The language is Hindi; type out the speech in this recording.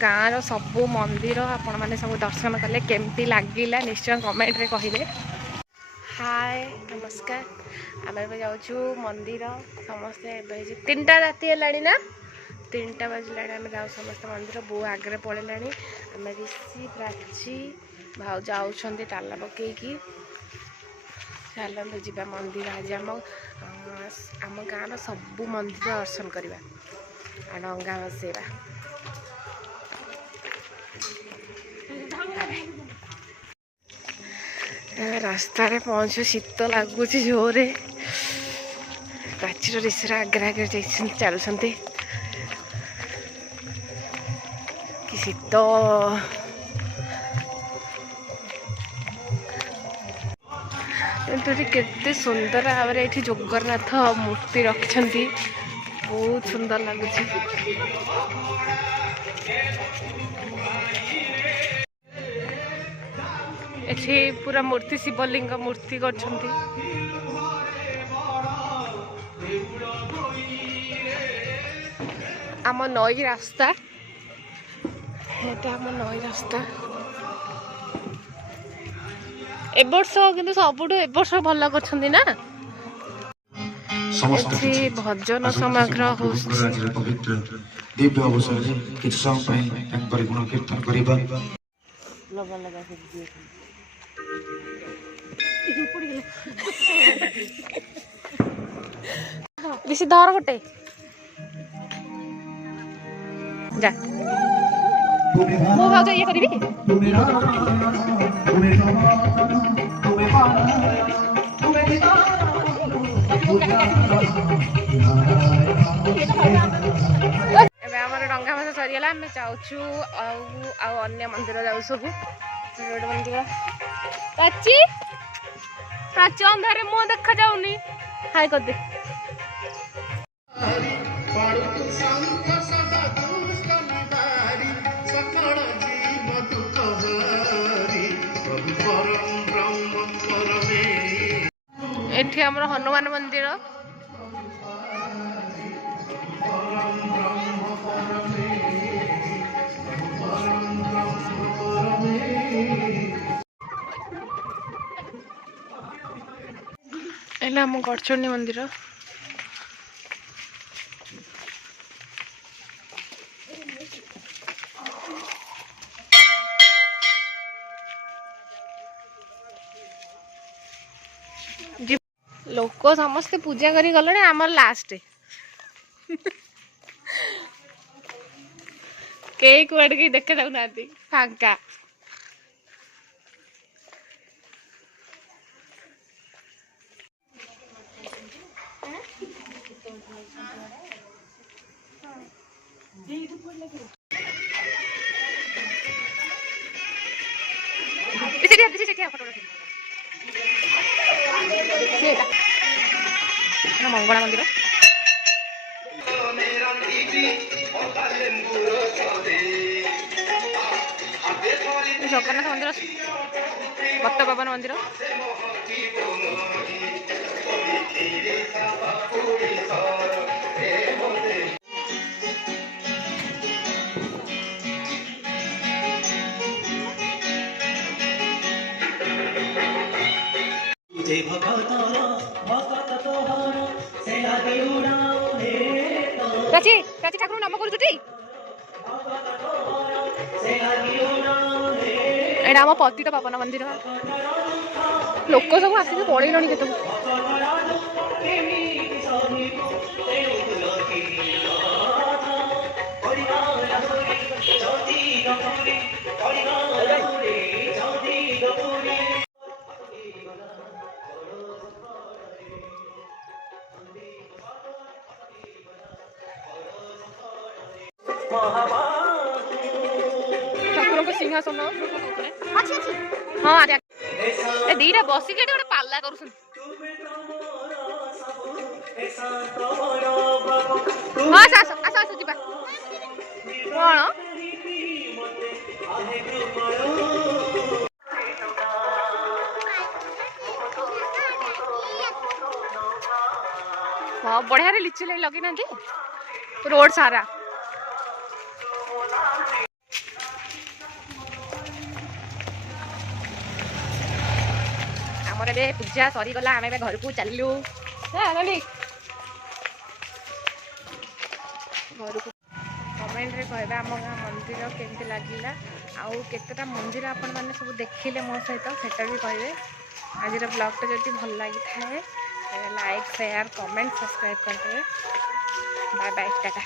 गाँव सबू मंदिर आपण मैंने सब दर्शन कले केमती लगिला निश्चय कमेंट रे कहिबे। हाय नमस्कार आम जाऊँ मंदिर समस्ते 3टा राति है ना 3टा बजला आम जाऊ समस्त मंदिर बो आगे पड़ेला आम ऋषि प्राची भाव जाऊँ ताला पकईकी चलते जा मंदिर आज आम गाँव सबू मंदिर दर्शन करवा डंगा बसेरा रास्ता रे पहुँचू शीत लगुच जोरे प्राचीर ऋषि आगे आगे चलते कि शीत केते सुंदर भाव ये जगन्नाथ मूर्ति रखिंट बहुत सुंदर लगुच। एठी पूरा मूर्ति शिवलिंग मूर्ति करछंती आम नई रास्ता आम नई रास्ता ए वर्ष किंतु सबुठु ए वर्ष भल करछंती ना एठी भजन समग्र पवित्र दिव्य अवसर किछ समय पर गुण कीर्तन करिबा लगा लगा के ऋषि धर गोटे जा मो भाव ये करी डंगा भसा सरीगला आम जाऊँ अन्य मंदिर जाऊ सब मंदिर प्राची प्राची अंधारे मुह देखा जाऊनी हाय कर दे एठी हमर हनुमान मंदिर एला हम गड़चंडी मंदिर लोक समस्ते पूजा करी गले आमर लास्ट के कुआड़े के देखा जाऊ ना फांका मंगला मंदिर जगन्नाथ मंदिर भक्त भवन मंदिर प्राची प्राची ठाकुर नाम करूटी एटा आम पतित पावन मंदिर लोक सब आसिक पड़ेल के ठाकुर को सिंहासन हाँ दीटा बसिक गोटे पाला कर हाँ बढ़िया लिचु लगे ना रोड सारा आमर ए पूजा सरीगला आम घर को चलू घर को कमेंट रे कहबे आम गाँ मंदिर केमती लगिला आउ केतेटा मंदिर आपण मैंने सब देखिले मो सहित सेटा भी कहबे आज ब्लॉगटा जब भल लगी था लाइक शेयर कमेंट सब्सक्राइब करदे बाय बाय टाटा।